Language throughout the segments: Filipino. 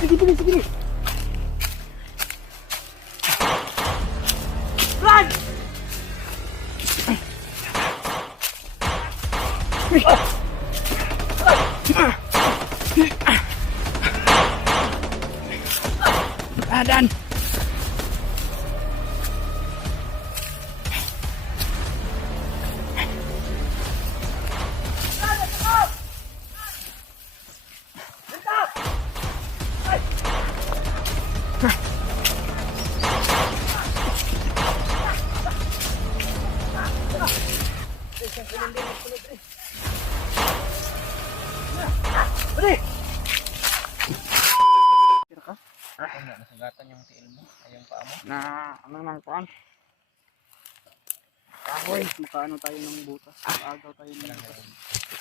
Sige, sige, sige. Run! Dan. Nasugatan yung tiil mo, ay yung paa mo. Na ano nang kuan? Kahoy, makaano tayo ng butas. Agaw tayo ng butas.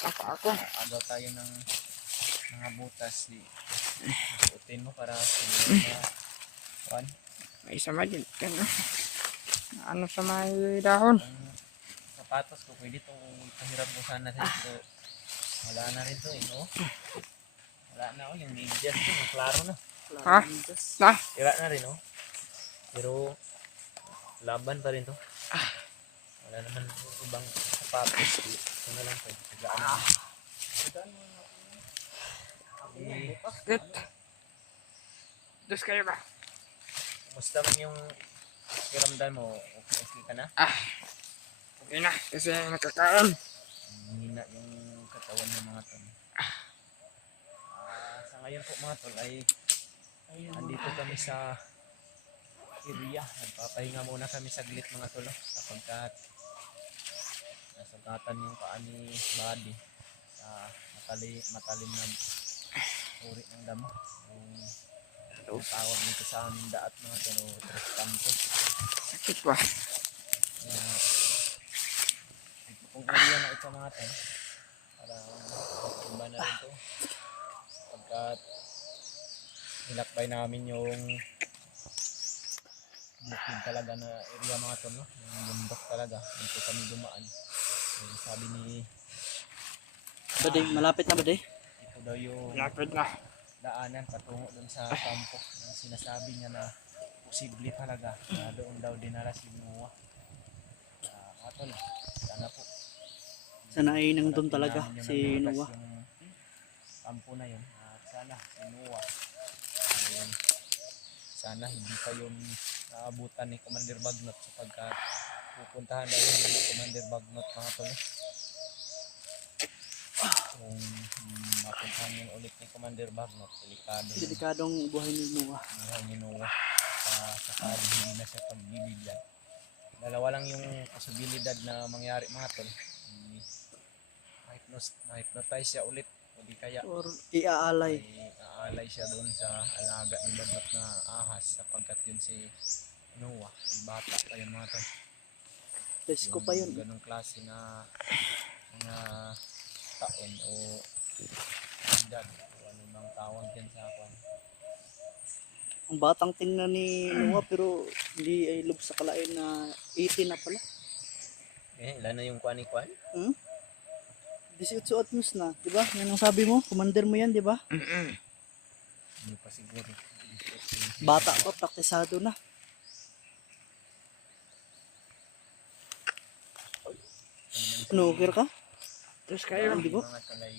Ako. Agaw tayo ng mga butas. Suotin mo para siguro na kuan. May isa din. Ano sa may dahon? Ang sapatos ko, pwede itong pahirap mo sana dito. Wala na rin to eh, no? Wala na yung medyas to, klaro na. Ha? Na? Tira na rin, no? Pero laban pa rin to. Wala naman ibang sapatos. Ito na lang pwede. Tigaan na. Bakit? Dos kayo ba? Kumusta man yung kiramdam mo? Okay ka na? Okay na. Kasi nakakaon. Hina yung katawan ng mga tol. Sa ngayon po mga tol ay andito kami sa area. Nagpapahinga muna kami saglit mga tol. Sapagkat nasugatan yung paa ni Buddy sa matalim na uri ng damo. Yung tawag dito sa aming daat mga tol, tres cantos. Sakit ba? Ito pong area na ito mga tol. Parang iba na rin ito. Sapagkat nilakbay namin yung bukid talaga na area mga tol, no? Yung bundok talaga. Dito kami dumaan. Yung sabi ni Baday, malapit na baday? ito daw yung Lapit na. daanan patungo dun sa kampo. Yung sinasabi niya na posible talaga na doon daw dinala si Noah. Mga tol, sana po. Sana ay nandun talaga Parating namin si yung Noah. yung kampo na yun. Sana si Noah. Sana hindi pa yun naabutan ni Commander Bagnot sapagkat pupuntahan na yun ni Commander Bagnot mga tol. Kung mapuntahan yun ulit ni Commander Bagnot, delikado yun. Delikadong buhay ni Noah. Buhay ni Noah sa hindi na siya pagbibigyan. Dalawa lang yung posibilidad na mangyari mga tol. Ma-hypnotize siya ulit o di kaya Or iaalay. ay aalay siya doon sa alaga ng Bagnot na ahas sapagkat yun si Noah ay bata pa yun mga tol. Presko pa yun. Ganong klase na mga taon o edad o ano bang tawag dyan sa kwan. Ang batang tingnan ni Noah pero hindi ay loob sa kalain na 18 na pala. Ilan na yung kwan ni kwan? 18 atmos na, di ba? Yan ang sabi mo, commander mo yan, di ba? Hindi pa siguro. Bata pa, praktisado na. Ano, okay ka? Dos kayo. Hindi ba? Mga talay,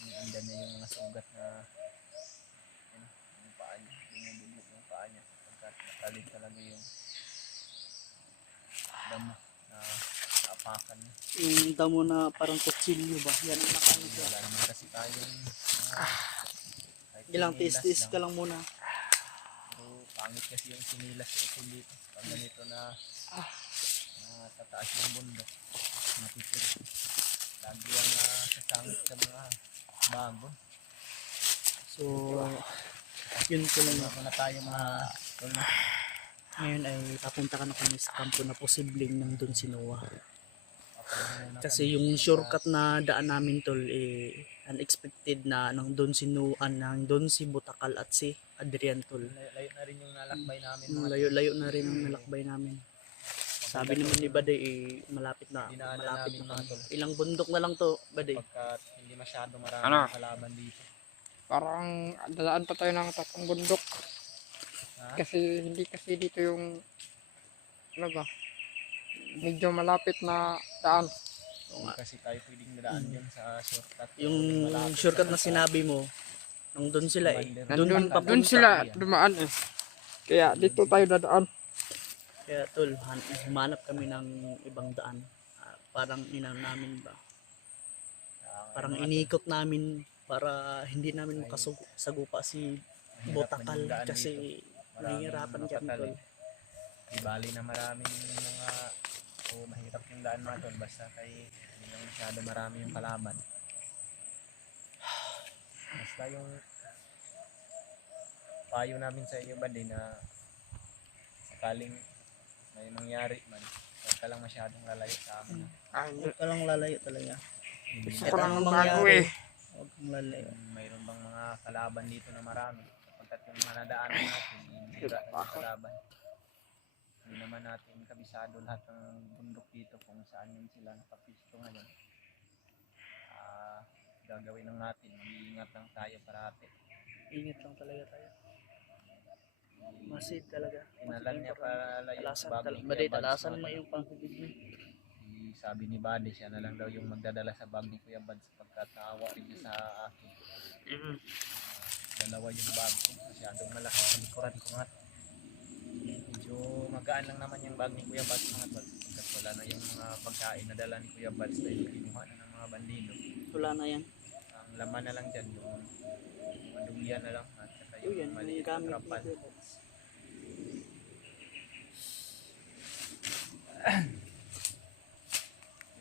iniindan na yung nasugat na ano, yung paa niya, dumudubog yung paa niya sapagkat natalig talaga yung damo na apakan niya. Yung damo na parang kutsilyo ba? Yan ang nakano siya. Wala naman kasi tayong kahit Ilang sinilas tis-tis ka lang. lang muna. Pero pangit kasi yung sinilas ito dito. Pag ganito na tataas yung bundok, matitira. Lagi yan sasangit sa mga bago. So, yun ko lang. Wala na tayo mga tol. Ngayon ay papunta ka na kami sa kampo na posibleng nandun si Noah. Kasi yung shortcut na daan namin tol unexpected na nandun si Noah, nandun si Butakal at si Adrian tol. Layo na rin yung nalakbay namin. Layo-layo na rin ang nalakbay namin. Sabi naman ni Baday malapit na. Dinaanan Malapit namin na mga tol. kami. Ilang bundok na lang to, Baday. Pagkat hindi masyado marami Ano? kalaban dito. Parang dadaan pa tayo ng tatlong bundok. Ha? Kasi hindi kasi dito yung ano ba? Medyo malapit na daan. Hindi kasi tayo pwedeng dadaan dyan sa shortcut. Yung Malapit shortcut sa na sinabi mo, nang doon sila eh. Nandun, papunta. doon sila dumaan eh. Kaya dito tayo dadaan. Kaya tol, humanap kami ng ibang daan. Parang inano namin ba? Parang inikot namin para hindi namin makasagupa si Botakal kasi nahihirapan kami tol. Di bali na maraming mga mahirap yung daan mga tol basta kay hindi lang masyado marami yung kalaban. Basta yung payo namin sa inyo ba din na sakaling may mangyari man, huwag ka lang masyadong lalayo sa amin. Huwag ka lang lalayo talaga. Gusto Kahit ko lang anong bago mangyari, eh. huwag kang lalayo. Mayroon bang mga kalaban dito na marami? Sapagkat yung manadaanan natin, hindi na kalaban. Hindi naman natin kabisado lahat ng bundok dito kung saan yun sila nakapisto ngayon. Gagawin lang natin, mag-iingat lang tayo parati. Ingat lang talaga tayo. Masid talaga. Inalan niya para layo Talasan sa bag ni talaga. Kuya Bads, Talasan no? mo yung pangkubig mo. Sabi ni Buddy, siya na lang daw yung magdadala sa bag ni Kuya Bads sapagkat naawa rin niya sa akin. Dalawa yung bag ko, masyadong malaki sa likuran ko nga. Medyo magaan lang naman yung bag ni Kuya Bads mga tol sapagkat wala na yung mga pagkain na dala ni Kuya Bads dahil kinuha na ng mga bandido. Wala na yan. Ang laman na lang dyan, yung maduyan na lang at saka O yan, yung maliit yung na gamit trapal. ni Bads.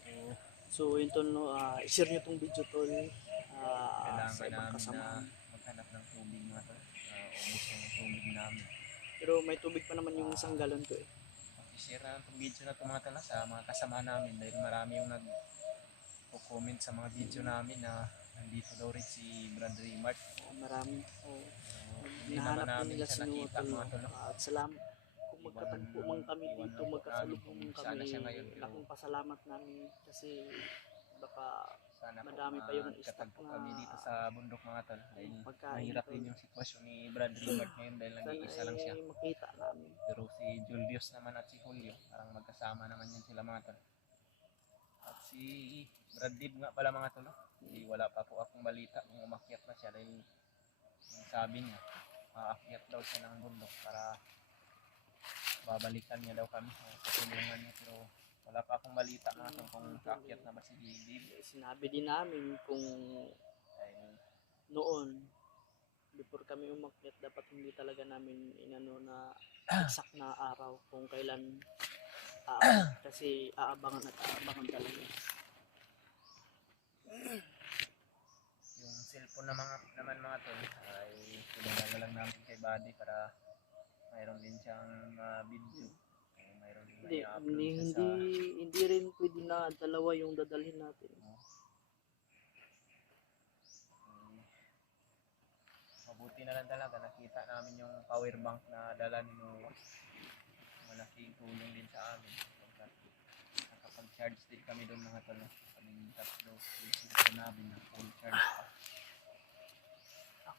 Pero So yun tol no, i-share nyo tong video tol sa kailangan ibang namin kasama. na maghanap ng tubig mga tol. Ubos yung tubig namin. Pero may tubig pa naman yung isang galon ko eh. I-share na itong video na tumatala sa mga kasama namin dahil marami yung nag-comment sa mga video namin na nandito daw rin si Brad Raymart. Marami. Hindi naman namin nila siya nakita mga tol. At salamat. Kung magkatagpo man kami Iwan dito, lang po magkasalubong namin kung kami, sana siya ngayon, pero laking pasalamat namin kasi baka sana po madami pa yung stock magkatagpo na kami dito sa bundok mga tol dahil pagkain mahirap tol. din yung sitwasyon ni Brad Raymart ngayon dahil nag-iisa lang siya. Sana makita namin. Pero si Julius naman at si Julio, parang magkasama naman yan sila mga tol. At si Brad Dib nga pala mga tol, hindi wala pa po akong balita kung umakyat na siya dahil yung sabi niya, aakyat daw siya ng bundok para babalikan niya daw kami o tutulungan niya pero wala pa akong balita mga tol kung kaakyat na ba si Dib. Sinabi din namin kung Dahil noon before kami umakyat dapat hindi talaga namin inano na exact na araw kung kailan kasi aabangan at aabangan talaga. yung cellphone naman mga tol ay pinadala lang namin kay Buddy para mayroon din siyang video. Mayroon din Hindi, i-upload siya hindi, sa hindi rin pwede na dalawa yung dadalhin natin. mabuti na lang talaga nakita namin yung power bank na dala ni Noah. Malaking tulong din sa amin. Nakapag-charge din kami doon mga tol. Kaming tatlo, yung cellphone namin na full charge pa.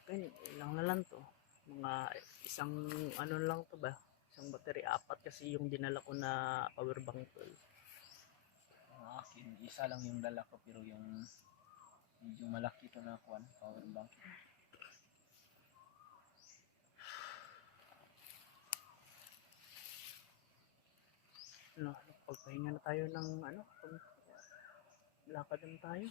Okay, ilang na lang to. Mga isang ano lang to ba? Isang battery, 4 kasi yung dinala ko na power bank tol. Ang akin, isa lang yung dala ko pero yung medyo malaki ito na kuwan, power bank. Ano, pagpahinga na tayo ng ano, lakad na tayo.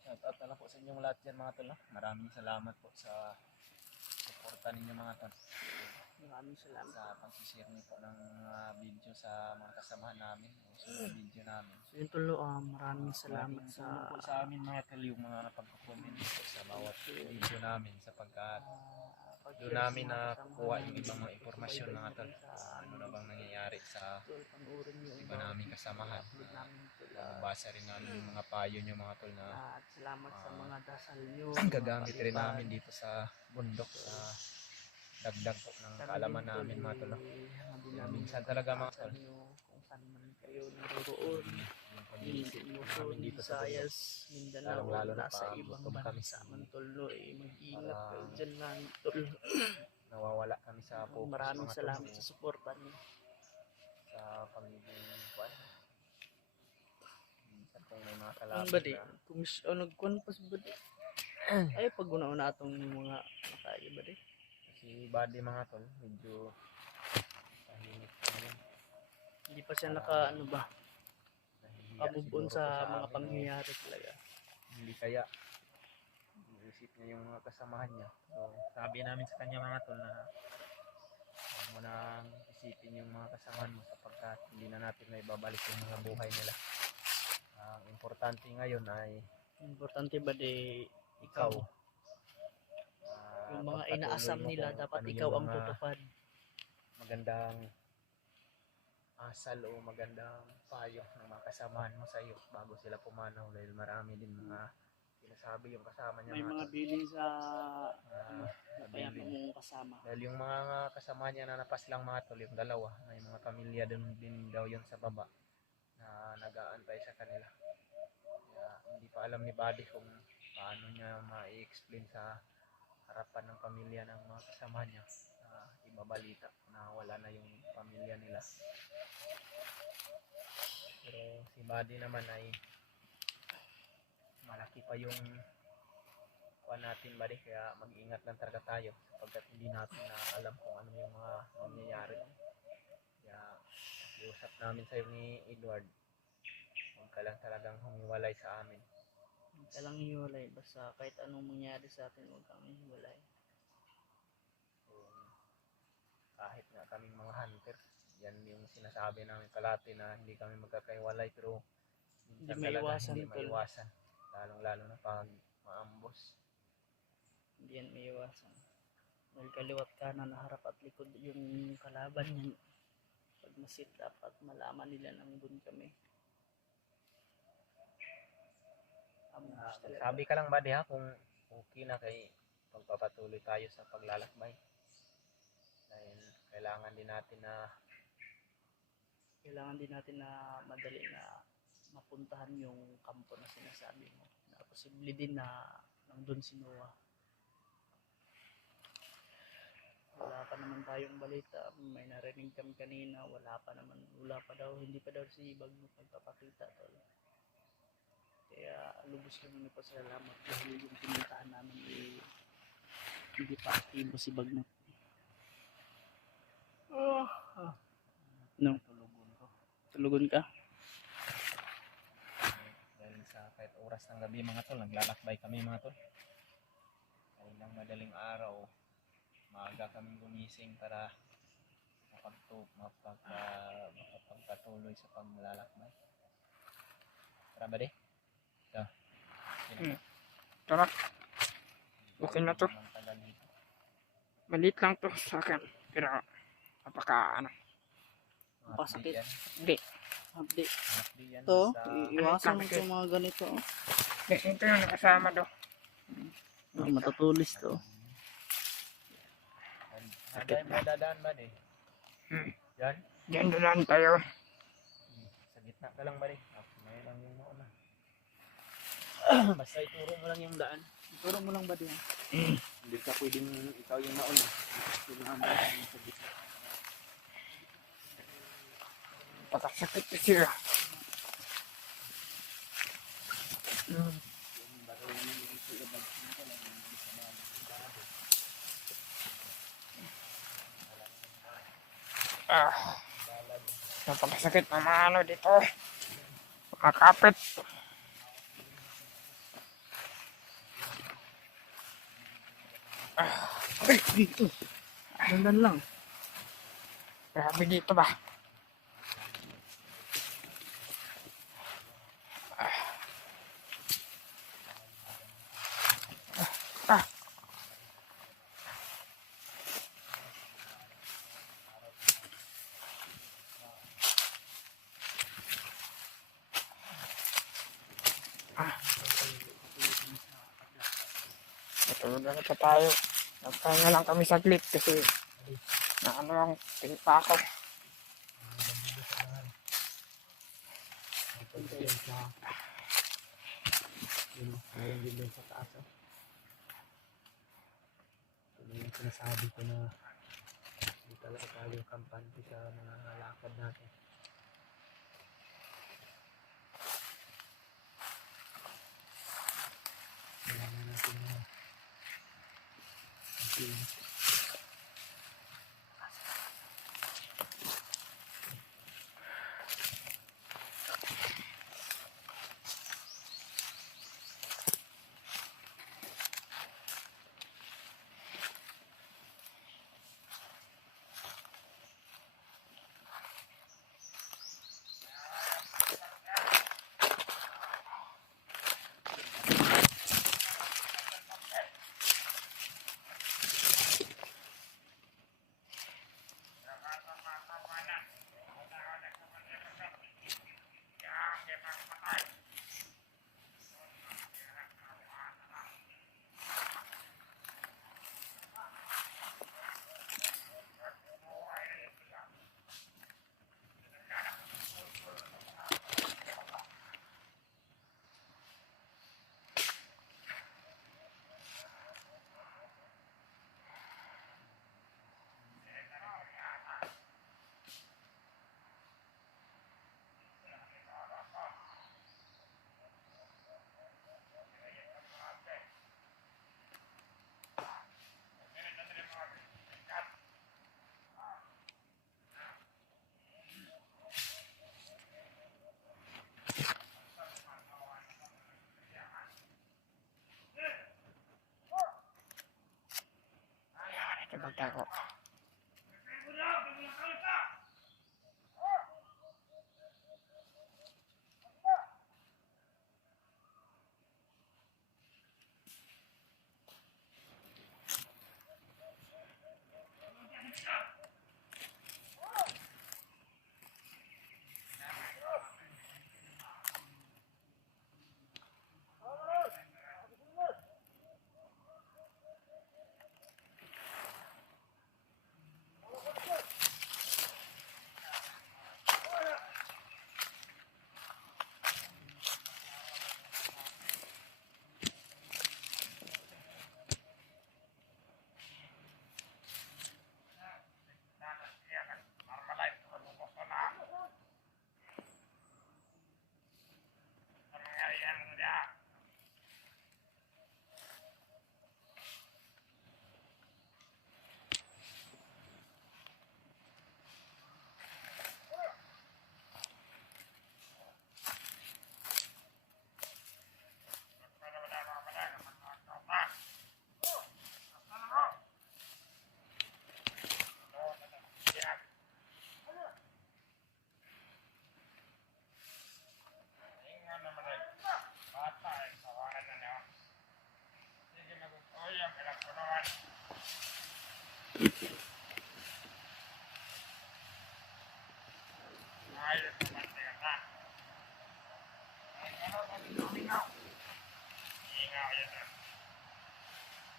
Shout out na lang po sa inyong lahat yan mga tol. Maraming salamat po sa suporta ninyo mga tol. Maraming salamat. Sa pag-share niyo po ng video sa mga kasamahan namin. Sa mga video namin. So yun tulo, maraming salamat Malaking sa tulong po sa amin mga tol yung mga pagko-comment po sa bawat video namin sapagkat doon namin nakukuha yung ibang mga impormasyon mga tol. Ano na bang nangyayari sa iba naming kasamahan. Basa rin namin yung mga payo nyo mga tol na at salamat sa mga dasal nyo. gagamit rin namin dito sa bundok sa dagdag po ng kaalaman namin mga tol. Minsan talaga mga tol. Kung saan man kayo naroon. Yung Luzon, Visayas, Mindanao, Lalong-lalo na nasa pag ibang gutom kami. bansa man tol, no, mag-ingat Para- kayo dyan lang tol. Nawawala kami sa focus Maraming mga salamat tol, sa suporta niyo. sa pagiging kwan. Minsan kung may mga Ang kalaban badi, na kung nagkuhan pa sa badi. Ay, pag una-una atong mga nakaya badi. si Buddy mga tol, medyo tahimik pa yun. Hindi pa siya ano ba, Nahihiya kamubon siguro sa to mga amin, pangyayari talaga. hindi kaya iisip niya yung mga kasamahan niya. So, sabi namin sa kanya mga tol na huwag mo nang isipin yung mga kasamahan mo sapagkat hindi na natin na ibabalik yung mga buhay nila. Ang importante ngayon ay Importante ba di ikaw. yung mga pagpatuloy inaasam mo nila kung dapat ano ikaw yung ang mga tutupad. magandang asal o magandang payo ng mga kasamahan mo sa iyo bago sila pumanaw dahil marami din mga sinasabi yung kasama niya May mga bilin sa ah, kaya nabilin. mong kasama. Dahil yung mga kasama niya na napas lang mga tol, yung dalawa, may mga pamilya din daw yun sa baba na nag-aantay sa kanila. Kaya hindi pa alam ni Buddy kung paano niya ma-explain sa harapan ng pamilya ng mga kasama niya na ibabalita na wala na yung pamilya nila. Pero si Buddy naman ay malaki pa yung kuha natin Buddy, kaya mag-ingat lang talaga tayo sapagkat hindi natin na alam kung ano yung mga mangyayari. Kaya iusap namin sa'yo ni Edward, huwag ka lang talagang humiwalay sa amin. Huwag ka lang hiwalay. Basta kahit anong mangyari sa atin, huwag kang hiwalay. Kahit nga kaming mga hunter, yan yung sinasabi namin kalati na hindi kami magkakaiwalay, pero minsan Hindi talaga maiwasan, hindi tol. maiwasan, lalong-lalo na pag maambos. Hindi yan may iwasan. Dahil kaliwat kanan, harap at likod yung kalaban niyan. Pag masit, dapat malaman nila nang doon kami. Sabi ka lang Buddy ha, kung okay na kay pagpapatuloy tayo sa paglalakbay. Dahil kailangan din natin na madali na mapuntahan yung kampo na sinasabi mo. Na posible din na nandun si Noah. Wala pa naman tayong balita. May narinig kami kanina. Wala pa daw. Hindi pa daw si Bagno magpapakita. Tol. Kaya lubos kami nagpasalamat dahil yung pinuntahan namin hindi pa aktibo si Bagno. No. Tulugon ka? dahil sa kahit oras ng gabi mga tol, naglalakbay kami mga tol. Dahil ng madaling araw, maaga kaming gumising para makapagpatuloy sa paglalakbay. Tara Buddy? Ito. Tara. Okay na to. Maliit lang to sa akin. Pero Pasakit. Hindi. Update. Yan, To, basta- iwasan mo sa mga ganito. Ito yung nakasama do. Matutulis to. Hanggang mo dadaan Buddy? Yan? Diyan doon tayo. Sa gitna ka lang Buddy. May lang yung mauna. Basta ituro mo lang yung daan. Ituro mo lang ba diyan? Hindi ka pwedeng ikaw yung nauna. Kailangan mo yung sa gitna. Pakasakit kasi. Napakasakit ng mga ano dito. Mga kapit. Dito. Dandan lang. Grabe dito ba? Matulog na pa tayo. Nagpahinga lang kami saglit kasi na ano lang, tingin pa ako. yan sa yun, meron din doon sa taas. Ito na yung sinasabi ko na hindi talaga tayo kampante sa mga lakad natin. Kailangan natin na Pagtago.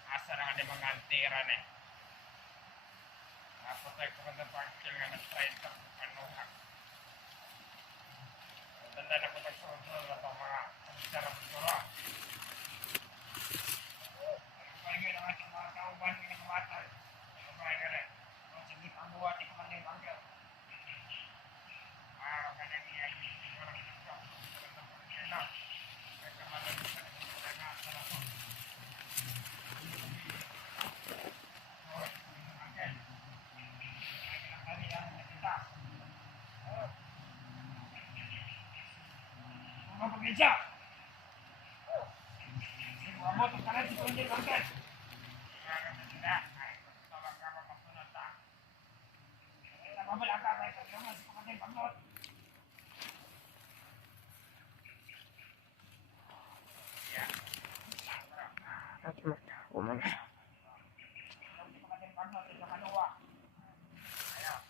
Asa na nga di mga antira na eh. Napatay ko ng pangkil nga na-try sa panuhak. Tanda na ko nagsunod na itong mga sarap sura. Ang nga naman sa mga kauban nga nakamatay. Ang nga rin. Kung sige pang buwati ko man yung pangkil. Araw ka na niya. Siguro rin ito. Siguro na pangkil na. Kaya kamalan ko na nga sa lato. Mga pagkita! Mga moto ka rin si Kunjil Bangkit! Mga kapatida, ay tawag ka mapasunod ta. Kita mabala ka kay Kunjil si Kunjil Bangkit. At kumana. Si Kunjil Bangkit, ito manuwa. Ayaw.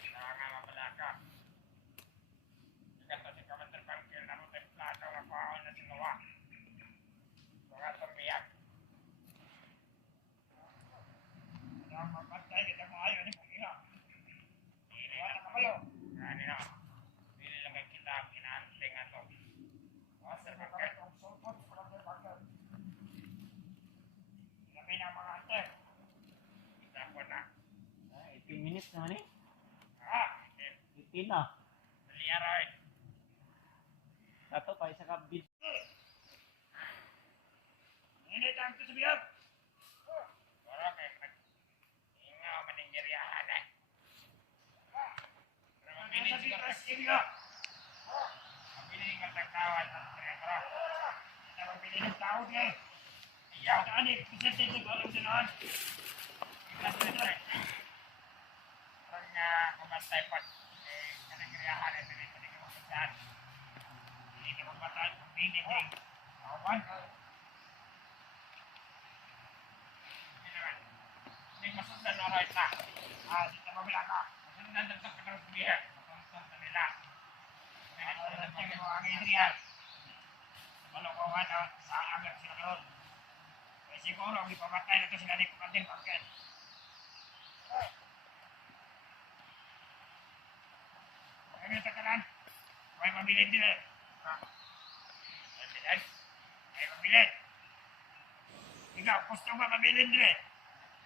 Kailangan nga mabala ka. Ikaw si Commander Bangkit na rin templado nga paon na sinuwa. Mga tumbiyak. Ang mapatay kita mo ayaw ni Panginoon. Iiwan na kabalo. Kaya na mga hunter. Kita ko na. 18 minutes naman eh. Ah, 18 na. dali aray. Dato pa isa ka bid. Ini time to sabihan. Wala kayo. Ingaw maningiriyahan eh. Pero mabilis ka kasi. Mabilis ka tagkawan. Kita mabilis ng tao niya. Iyaw ka ani. Pisente ito ko alam sinahan. Ikas na ito eh. Parang kumantay pa. Maningiriyahan eh. Hindi ka magpagdaan. Hindi ka magpagdaan. Hindi ka magpagdaan. Ini masundan na right na. Dito mabila ka. Masundan na sa katawag niya. Masundan na nila. Masundan na mo ang Adrian. Malukuhan na sa agad sila doon. Kaya siguro, hindi pamatay na ito sila ni Kumatin Pangket. Ano yung tatalan? May mabilin din eh. Mabilin? May mabilin. Ikaw, gusto mo mabilin din eh.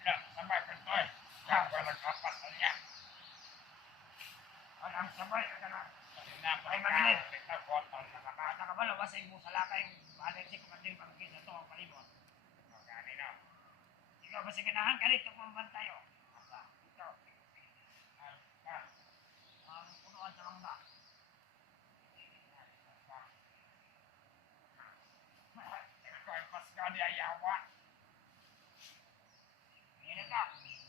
Sabay ka ito eh. Walang kapat na niya. Walang sabay ka na. Ay mabilis. Nakabalo ba sa imo sa lakay yung balik si Kumatin Pangkit na ito ang palibot? Magkani na. Ikaw ba si ganahan ka dito kung bantayo? Ito. Ang punuan sa mangga. Ikaw ay paska di ayawa. Ini ka.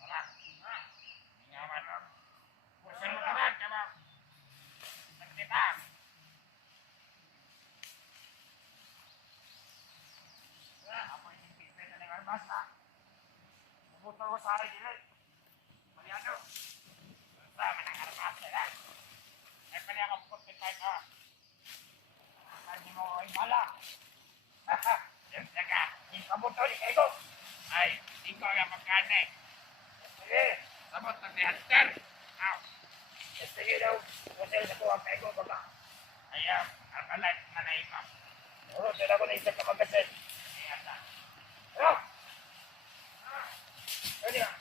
Wala. Ngaman. Pusin mo naman, kama. Nagtitang. Ako yung pipit na nag-armas na. Bubutol ko sa akin din. Maliado. Sama ng armas nila. Ay pala akong pagkitay ka. Hindi mo ay bala. Siyempre ka. Hindi ka butol, ikaw. Ay, ikaw yung magkane. Sige, sabot na ni Hunter. Aw. Sige daw, kusel sa tuwag na ikaw baka. Ayaw, arkalat na na ikaw. Oo, sila ko na isang kamagasin. Ayan na. Ano? Pwede ka.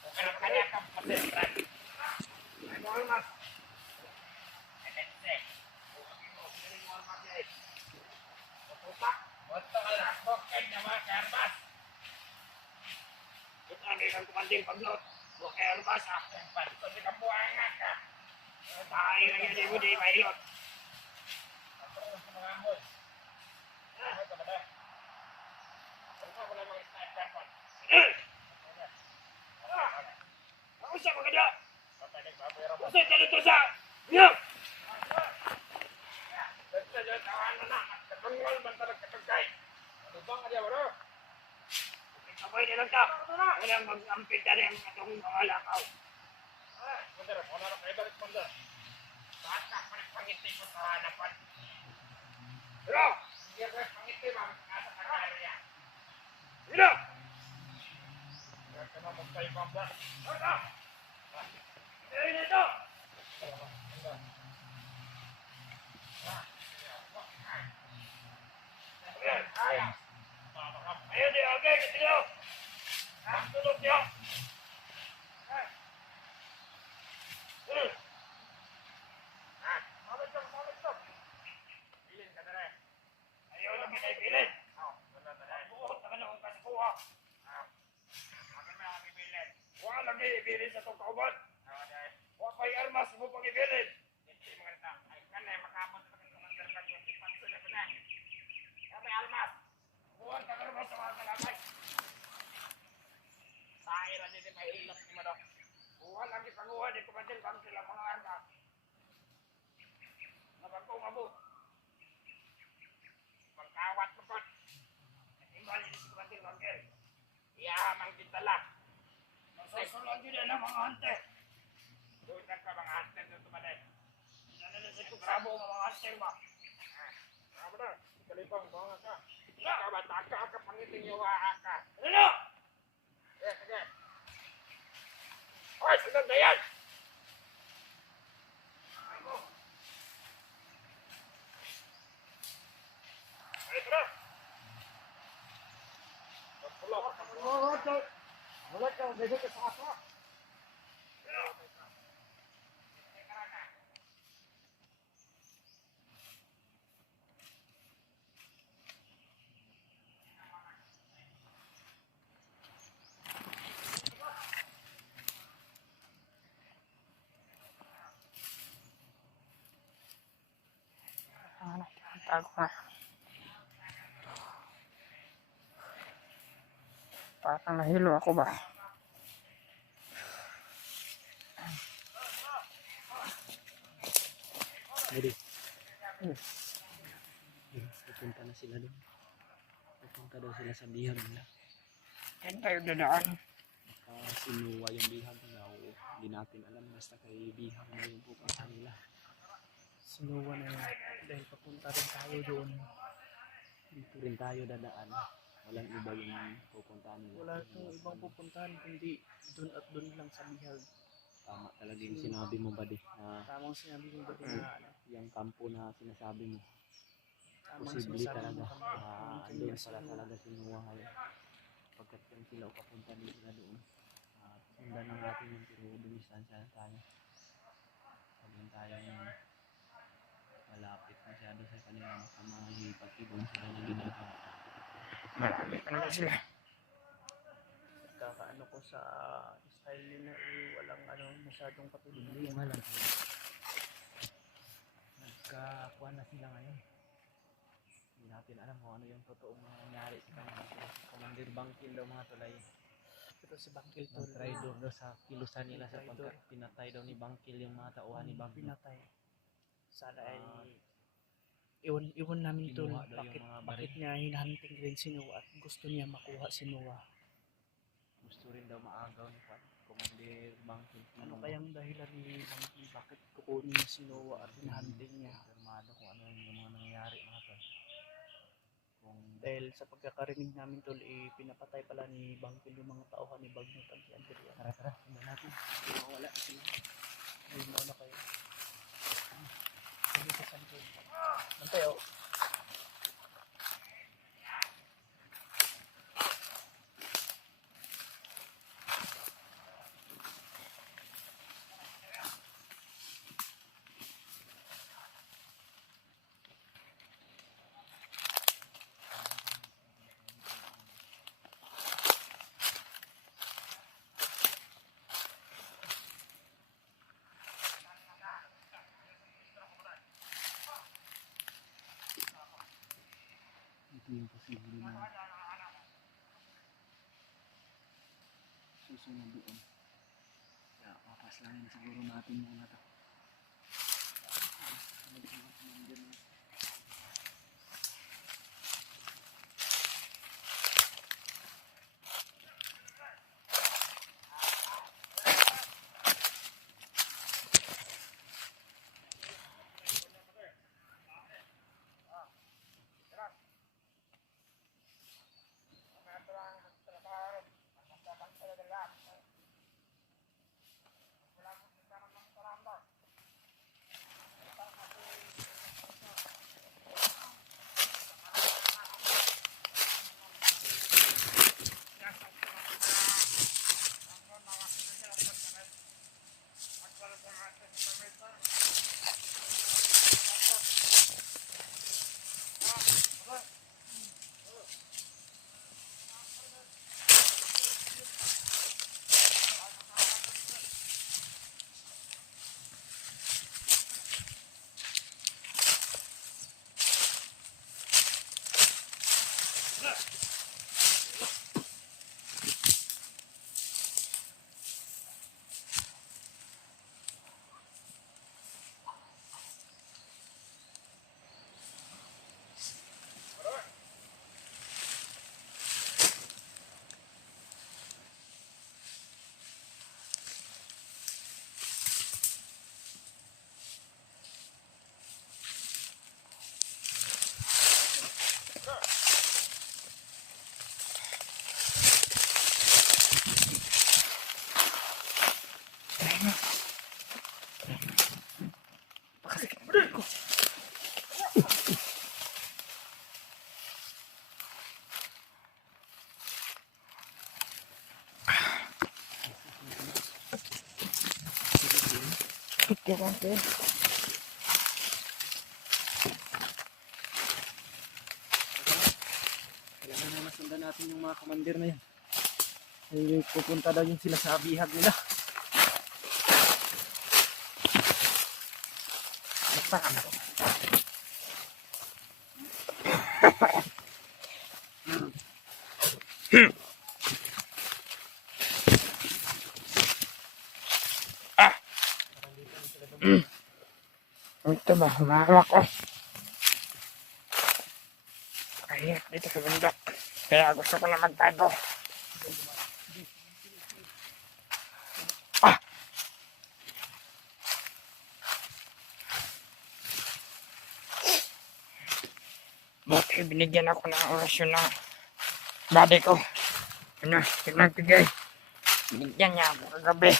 Kung kanya kang pasentran. Ay, mo almas. Elense. Huwagin mo, piling mo almas yan. Tutupak. Punto ka lang. Bukid na mga karmas. Ito ang ilang kumanding paglot. Huwag kayo lumasa. Panto di ka buwangan ka. Tayo lang yan, di mo di mailot. Patro sa mga amol. Ano ka ba na? Ano ka ba na mga sniper po? Ako siya mga dyan. Kasi dito sa... Yan! Basta dyan, tawahan na na. Katungol man talagang katungkay. Ano bang kanya bro? Sabay nilang ta. Walang mag-ampil na rin itong mga lakaw. Mandar, wala na kayo balik mandar. Bakit ka pangiti ko sa hanapan? Pero! Hindi ka pangiti ba? Nasa kanya. Hino! Kaya ka na magtayo pa ba? Hino! Hino ito! Ayan, ayan. Ayun di, okay, kitiyo. Tulog niyo. Bilin ka na rin. Ayaw lang pinay-bilin. Buot naman akong kasikuha. Akin na ang ibilin. Huwag lang ibilin sa itong kauban. Huwag pa i-armas mo pang ibilin. Hindi mo ganito. Ay ka na, makamot na ito ng darban yung ipanso na pa na. Kami almas. Huwag ka naman sa mga kalamay. Tayo na din may hilap ni Madok. Huwag lagi panguha din kumatil kami sila mga armas. Nabagong abot. Pagkawat ko po. Natimbali din si kumatil bangkil. Iyahamang kitala. Magsusulod yun na mga hunter. Doon ka mga hunter doon tumalay. Nanalasin ko bravo mga hunter ba? Bravo na. Kalipang mga ka. Kabata ka pangiting yung ka. Ano? Sige. Hoy, sunod na yan! Ay, tara! Magpulok. Tago nga. Parang nahilo ako ba? Ready? Pupunta na sila doon. Pupunta daw sila sa bihag nila. Yan tayo dadaan. Sinuwa yung bihag na hindi natin alam. Basta kay bihag na yung pupunta nila. Sinuwa na yun. Dahil papunta rin tayo doon. Dito rin tayo dadaan. Walang iba yung pupuntahan nila. Wala itong ibang pupuntahan kundi doon at doon lang sa bihag. Tama talaga yung sinabi mo ba di? Tamang sinabi mo ba di na yung kampo na sinasabi mo? Posible talaga. Doon pala talaga sinuwa kayo. Pagkat yung sila o papunta din sila doon. Sundan na natin yung pero dumistansya na tayo. Pag yun tayo yung malapit masyado sa kanila makamahipag-ibang sila na ginagawa. Marami pa naman sila. Kakaano ko sa style nila walang masyadong patulog. Yung halang. Nagkakuha na sila ngayon. Hindi natin alam kung ano yung totoong nangyari sa kanila. Si Commander Bangkil daw mga tulay. Pero si Bangkil to try daw sa kilusan nila sa pagkat pinatay daw ni Bangkil yung mga tauhan ni Bangkil. Pinatay. Sana ay iwan namin ito bakit niya hinahunting rin si Noah at gusto niya makuha si Noah. Gusto rin daw maagaw ni Commander Bangkil. Ano kayang dahilan ni Bangkil bakit kukunin niya si Noah at hinahunting niya? Informado kung ano yung mga nangyayari mga tol. Dahil sa pagkakarinig namin tol pinapatay pala ni Bangkil yung mga tauhan ni Bagnot at si Andrea. Tara, sundan natin. Hindi mawala sila. Hindi mawala kayo. Hindi sa Sanjay. Bantay o. Ito yung posible na susunod doon. Kaya papaslangin siguro natin muna ito. Okay. Kailangan na nasundan natin yung mga commander na yan. Ay, pupunta daw yun sila sa bihag nila. Basta ka na. Ito ba? Humahamak ko. Kahit dito sa bundok. Kaya gusto ko na magtago. Buti binigyan ako ng orasyon ng body ko. Ano, pinagbigay. Binigyan niya ako kagabi.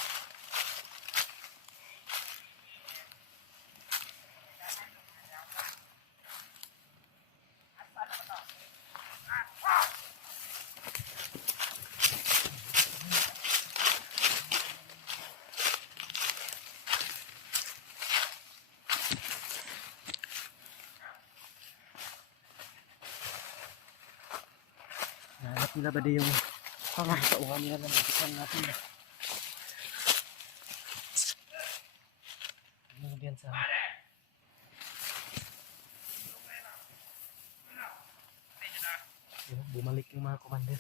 Nahanap nila ba di yung tauhan nila ng natikman natin? Ano diyan sa... Bumalik yung mga commander.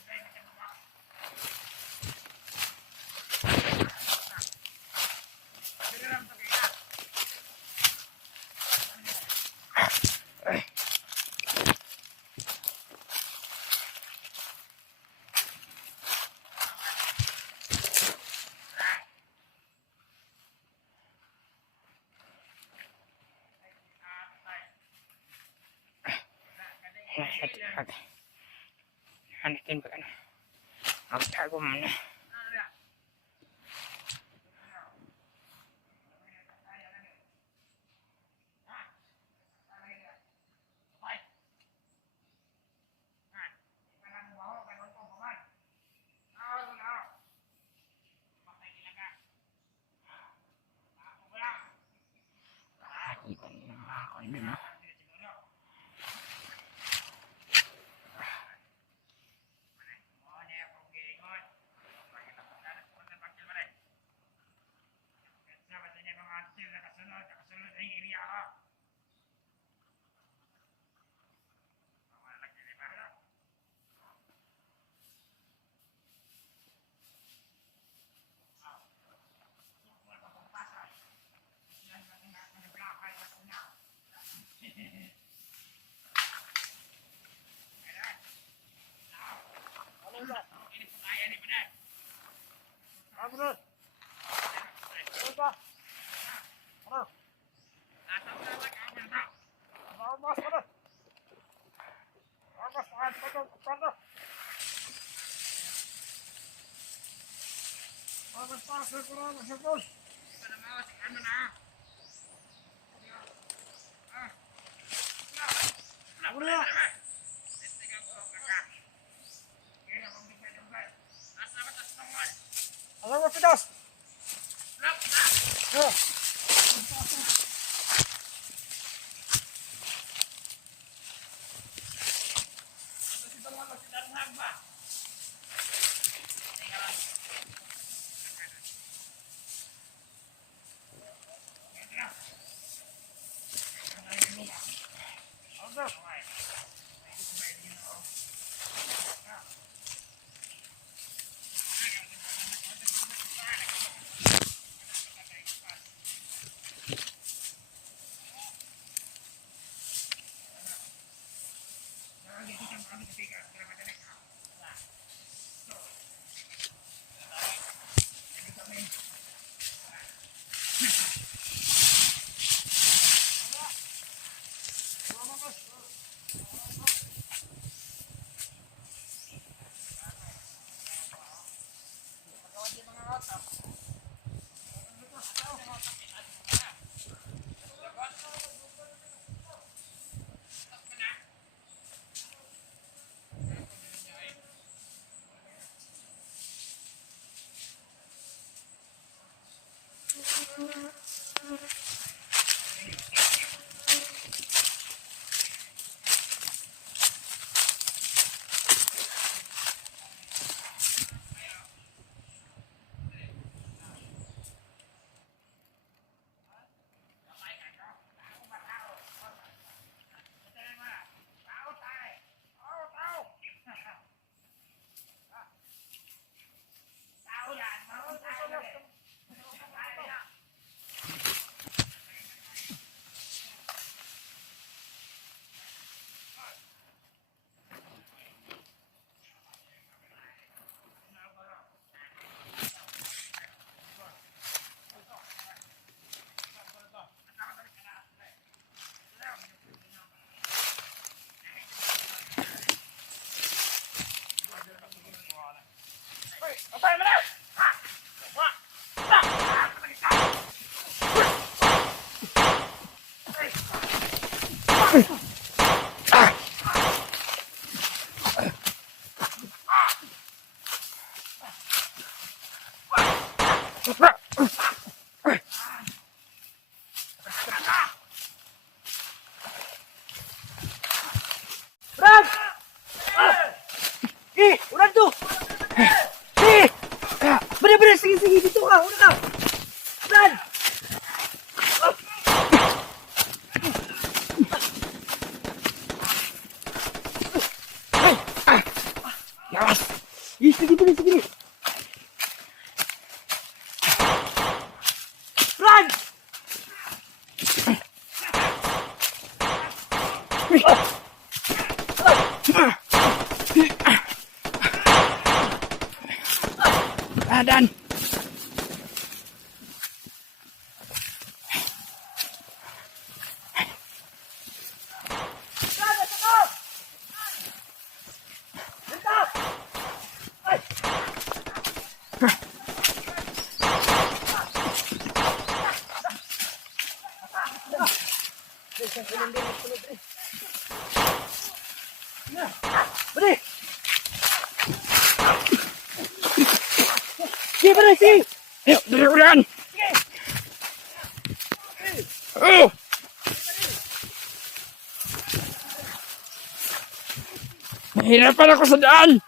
Hanatin ba ano? Magtago muna. Nakakita niyo mga kaibigan, no? Brad! Ulan to! Bener-bener, sige, dito ka, una ka! Brad! Lawas! Sige. Brad! Adan! Beri! Sige, Beri, sige! Ayo, dali ulan! Oh! Nahirapan ako sa daan!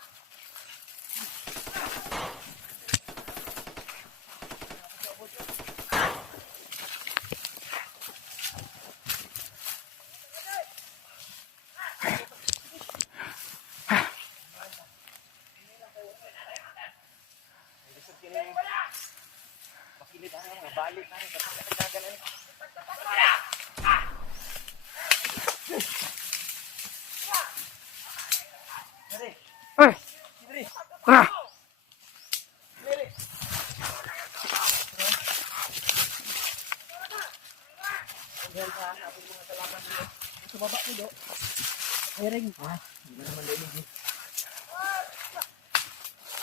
Ay! Ah!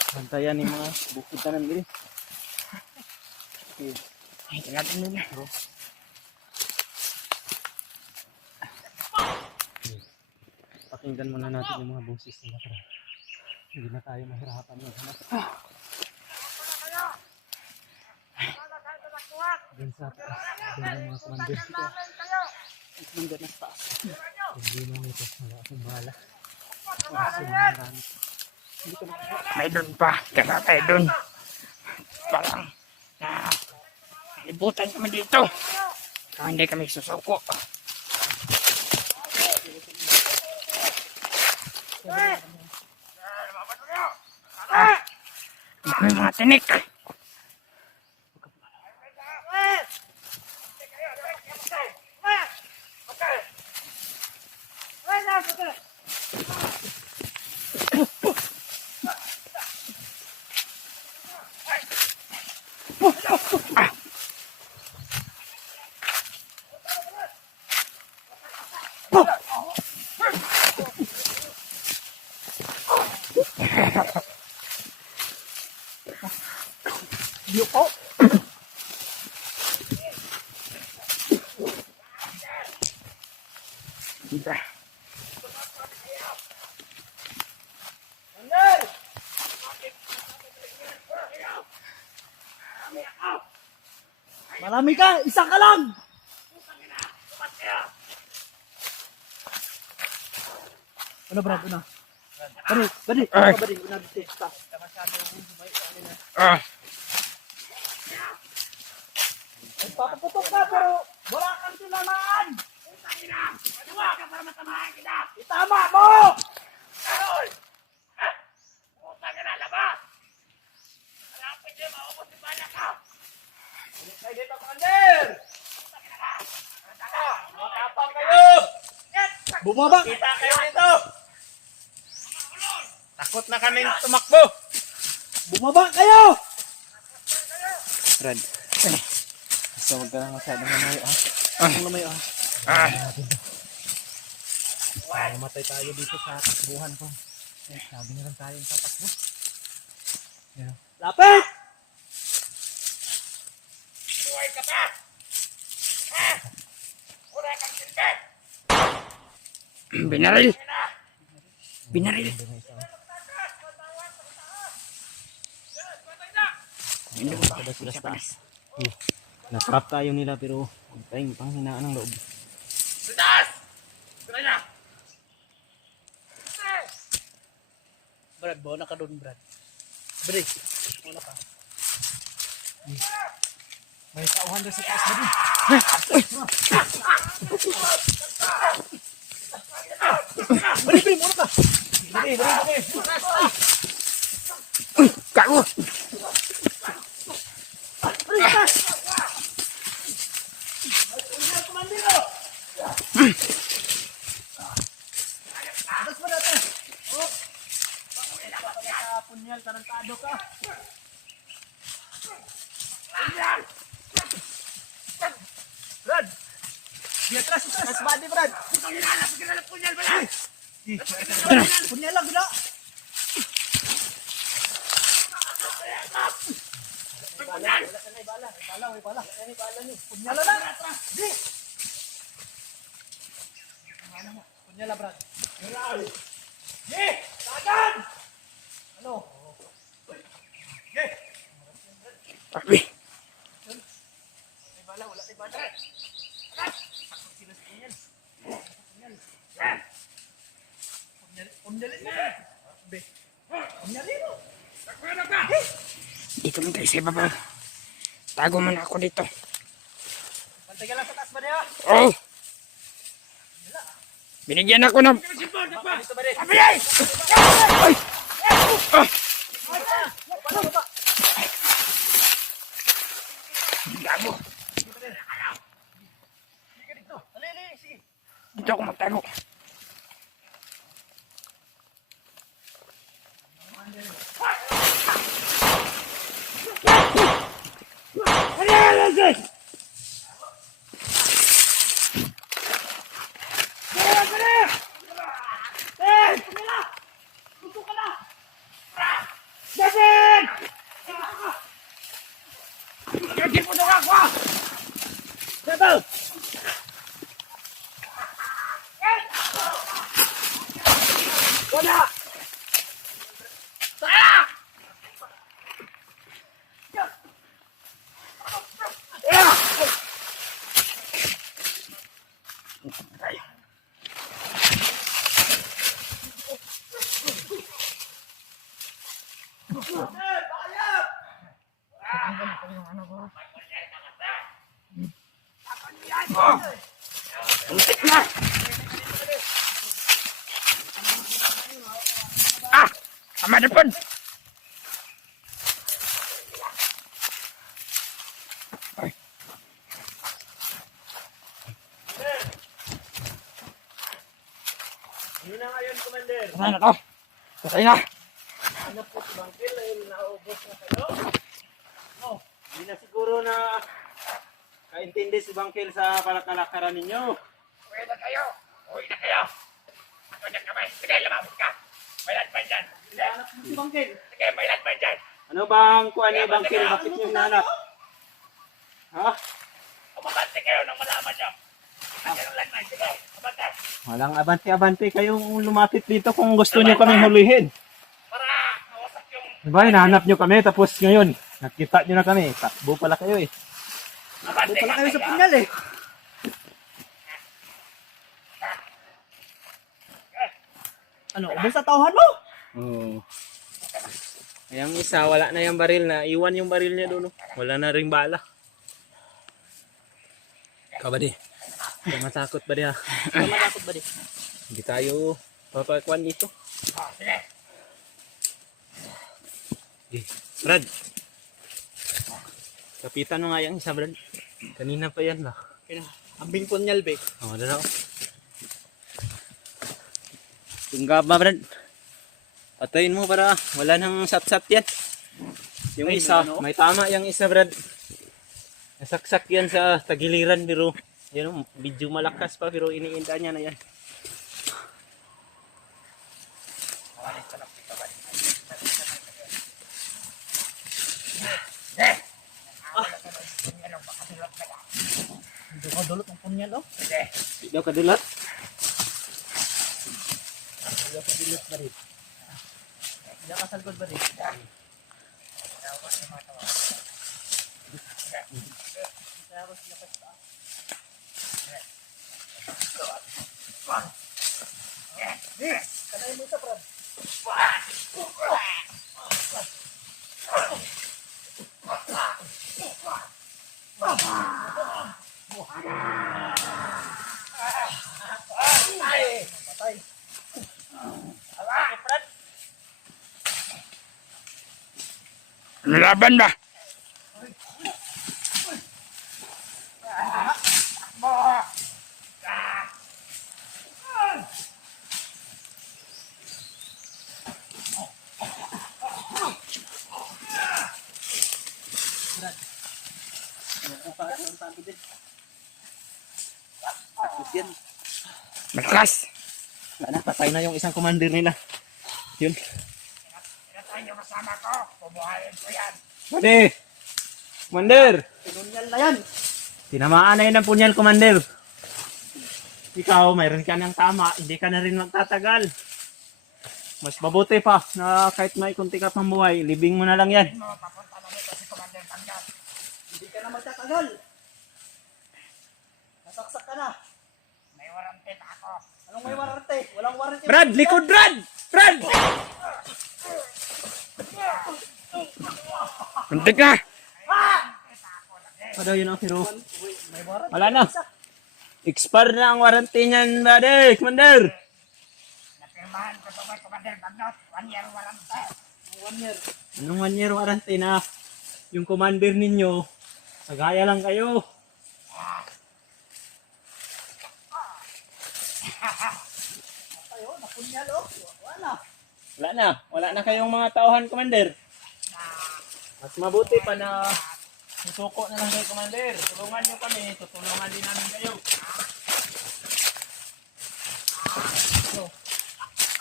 Bantayan yung mga bukid tanan diri. Ay, tingnan nila. Pakinggan muna natin yung mga boses nila para hindi na tayo mahirapan maghanap. Diyan sa taas, diyan yung mga commander dito. Nandun na sa taas. Hindi na nito, wala akong bala. Kasi marami. May doon pa. Kaya tayo doon. Parang na libutan kami dito. Kaya hindi kami susuko. May mga tinik. Yuko! Kita. Marami ka! Isa ka lang! Ano, Brad? Ano? Bari! Ay. Bari! Una dito sa taas. Ah, Papaputok ka pero wala kang tinamaan! Itama mo! Bumaba! Kita kayo dito! Takot na kaming tumakbo! Bumaba kayo! Brad, basta huwag ka na masyadong lamayo ha. Ang lamay ah. ah. Mamatay tayo dito sa takbuhan ko. Sabi na lang tayong tatakbo. Lapit! Buhay ka pa! Ha? Wala kang silbi! Binaril. Binaril. Kada sila sa taas. Na-trap tayo nila pero tayong panghinaan ng loob. Brad, bawa na ka doon, Brad. Brad, bawa na ka. May tauhan doon sa taas ba din? Balik, balik, muna ka! Balik, balik, balik! Gago. Punyal, tarantado ka. Brad! Di atras, atras! Atras body, Brad! Punyal lang, gila! Punyal lang! Di! Punyal lang, Brad! Di! Tagan! Ano? Papi. May bala, wala may bala. Punyalin mo. Be. Punyalin mo. Dito lang tayo sa ibabaw. Tago muna ako dito. Pantay ka lang sa taas ba niya? Oh! Binigyan ako ng... Dito ba rin? Ay! Ay! Ah! Gago. Dito ako magtago. Untik na! Ah! Tama na po! Ay. Yun na ngayon, Commander. Patay na to! Patay na! Ano po si Bangkil ay naubos na kayo? No, hindi na siguro na kaintindi si Bangkil sa palakalakaran ninyo. Uwi na kayo! Uwi na kayo! Ako na kamay! Sige, lumabot ka! May latman dyan! Sige, Hanap mo si Bangkil. sige, may latman dyan! Ano bang kuha ni Bangkil? Bakit niyo hinahanap? Ha? Umabante kayo nang malaman nyo! Kasi ng latman, sige! Umabante! Walang abante-abante kayong lumapit dito kung gusto niyo kaming hulihin. Para mawasak yung... Diba, hinahanap niyo kami tapos ngayon, nakita niyo na kami. Takbo pala kayo eh. Abante Pala ka kayo sa kayo! punyal eh. Ano, ubos sa tauhan mo? Oo. Yung isa, wala na yung baril na. Iwan yung baril niya doon. Wala na ring bala. Kabady. Huwag matakot ba niya? Ano matakot ba di? Hindi tayo papakuan dito. Oh, sige! Okay. Brad. Kapitan mo nga yung isa, Brad. Kanina pa yan ba? Ambing punyal be. Oo, doon ako. Tunggab ba, Brad? Patayin mo para wala nang sat-sat yan. Yung Ay, isa, ano? may tama yung isa, Brad. Nasaksak yan sa tagiliran pero yan, medyo malakas pa pero iniinda niya na yan. Hindi ko dulot ang punyal oh. Sige! Daw kadulat. sa bilis ba rin? Diyan ka sa likod ba rin? Kanay mo ito, Brad. Patay. Laban ba? Takot yan. Malakas. Wala na, patay na yung isang commander nila. Yun. Pinatay niyo kasama ko. Bubuhayin ko yan. Pwede! Commander! Pinunyal na yan. Tinamaan na yun ang punyal, Commander. Ikaw, mayroon ka ng tama. Hindi ka na rin magtatagal. Mas mabuti pa na kahit may kunti ka pang buhay, libing mo na lang yan. Mo, papunta na nito si Commander Tanggap. Hindi ka na magtatagal. Nasaksak ka na. May warranty na ako. Anong may warranty? Walang warranty. Brad! Likod, Brad! Brad! Muntik na. Ano yun ang hero? Wala na. Expire na ang warranty niyan, buddy. Commander! Napirmahan ko ito kay Commander Tanggap. 1 year warranty. 1 year. Anong 1 year warranty na yung commander ninyo, sagaya lang kayo. Tayo, napunyal oh. Wala. Wala na kayong mga tauhan, Commander. Mas mabuti pa na susuko na lang kayo, Commander. Tulungan nyo kami, tutulungan din namin kayo.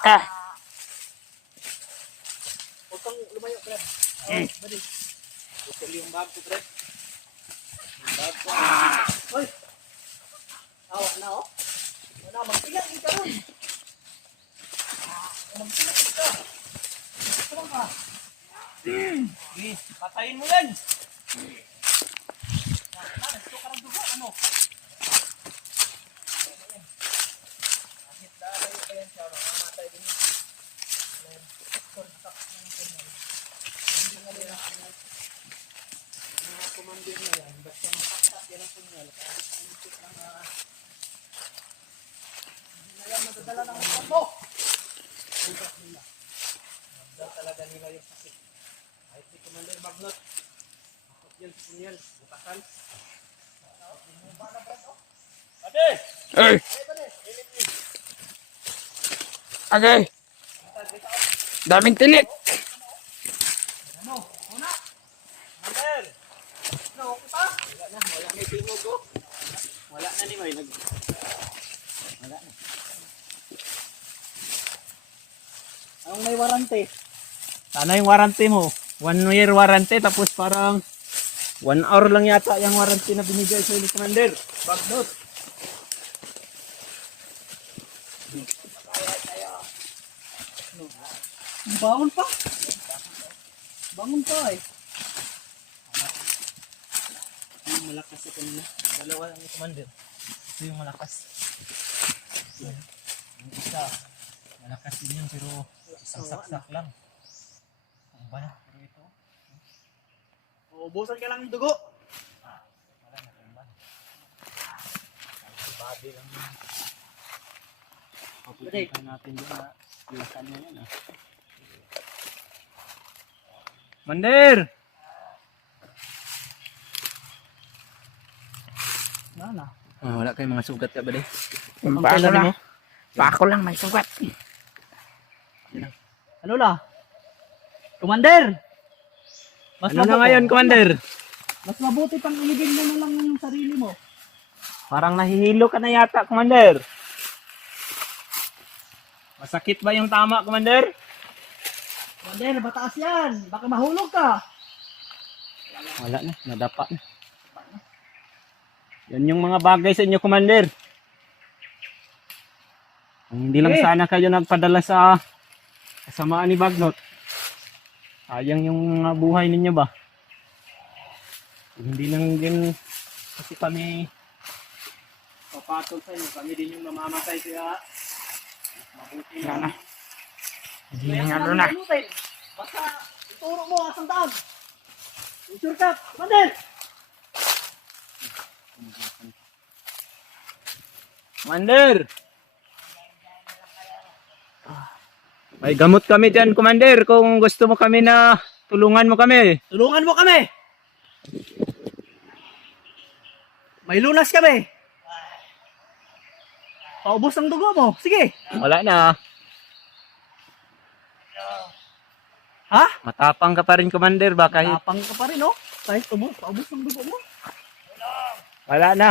Ah. Huwag kang lumayo, Brad. Balik. Tutol yung bag ko, Brad. Yung bag ko. Hoy! Awa na oh. Wala, magpilang ka ron. Magpilang ka. Ano ka? Please, patayin mo yan. Gusto ka ng dugo, ano? Kahit lalayo pa yan siya, mamamatay din yun. Mga commander na yan, basta makakak yan ang punyal. Kahit punyal lang na... Hindi na yan madadala ng upan mo. Ugat nila. Magdal talaga nila yung sakit. Kahit si Commander Magnot, akot yan si punyal. Butakan. Ate! Ay. Okay. Daming tinik. Commander! No, kita? Wala na tingog ko. Wala na ni May. Wala na. Anong may warranty? Sana yung warranty mo. 1 year warranty tapos parang 1 hour lang yata yung warranty na binigay sa ni Commander. Bagnot. Bangon pa. Bangon pa eh. Yung malakas sa kanila. Dalawa lang yung Commander. Ito yung malakas. Yung isa, malakas din yun pero isang saksak lang. Ang bala. Pero ito, Uubusan ka lang ng dugo. wala na kung bala. Ang body lang yun. Papupunta natin yun na ilasan niya yan ah. Commander! Wala. Wala kayong mga sugat ka ba di? Yung Ang pako kailan lang. mo? Pako lang may sugat. Ano la? Commander! Mas Ano na ngayon, Commander? Mas mabuti pang ilibing mo na lang yung sarili mo. Parang nahihilo ka na yata, Commander. Masakit ba yung tama, Commander? Commander, bataas yan. Baka mahulog ka. Wala na, nadapa na. Yan yung mga bagay sa inyo, Commander. Hindi lang sana kayo nagpadala sa kasamaan ni Bagnot. Sayang yung mga buhay ninyo ba? Hindi lang din kasi kami papatol sa inyo. Kami din yung mamamatay kaya mabuti Wala na. na. Hindi na nga doon na. Basta ituro mo asang daan. Yung shortcut, Commander! Commander! May gamot kami dyan, Commander. Kung gusto mo kami na tulungan mo kami. Tulungan mo kami! May lunas kami! Paubos ang dugo mo. Sige! Wala na. Ha? Matapang ka pa rin, Commander. Ba kahit Tapang ka pa rin, oh. Kahit paubos ang dugo mo. wala na.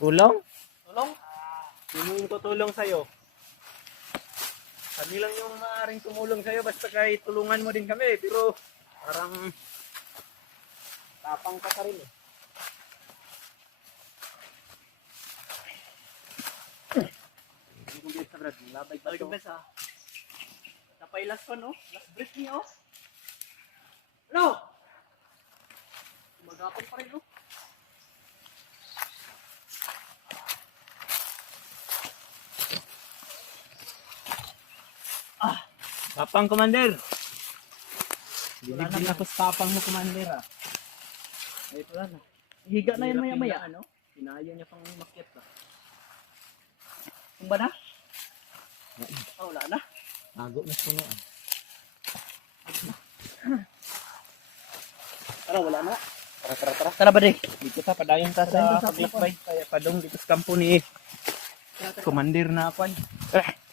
Tulong? Tulong? Sino yung tutulong sa'yo? Kami lang yung maaaring tumulong sa'yo basta kahit tulungan mo din kami. Pero parang tapang ka pa rin eh. Hindi ko sa Brad. Labay pa Balik to. ang bes, ha? Napay last one, oh. Last breath niya, oh. Ano? Magapon pa rin, oh. Tapang, Commander. Wala na ako sa tapang mo, Commander, ha? Ay, wala na. Higa na yan maya-maya, ano? Pinaya niya pang makyat ba? Kung ba na? Oh, wala na. Tago na punuan. Tara, wala na. Tara. Tara ba, Dek? Dito ta, padayon ta Padayon sa sa paglakbay. Kaya padong dito sa kampo ni Commander na ako. Tara.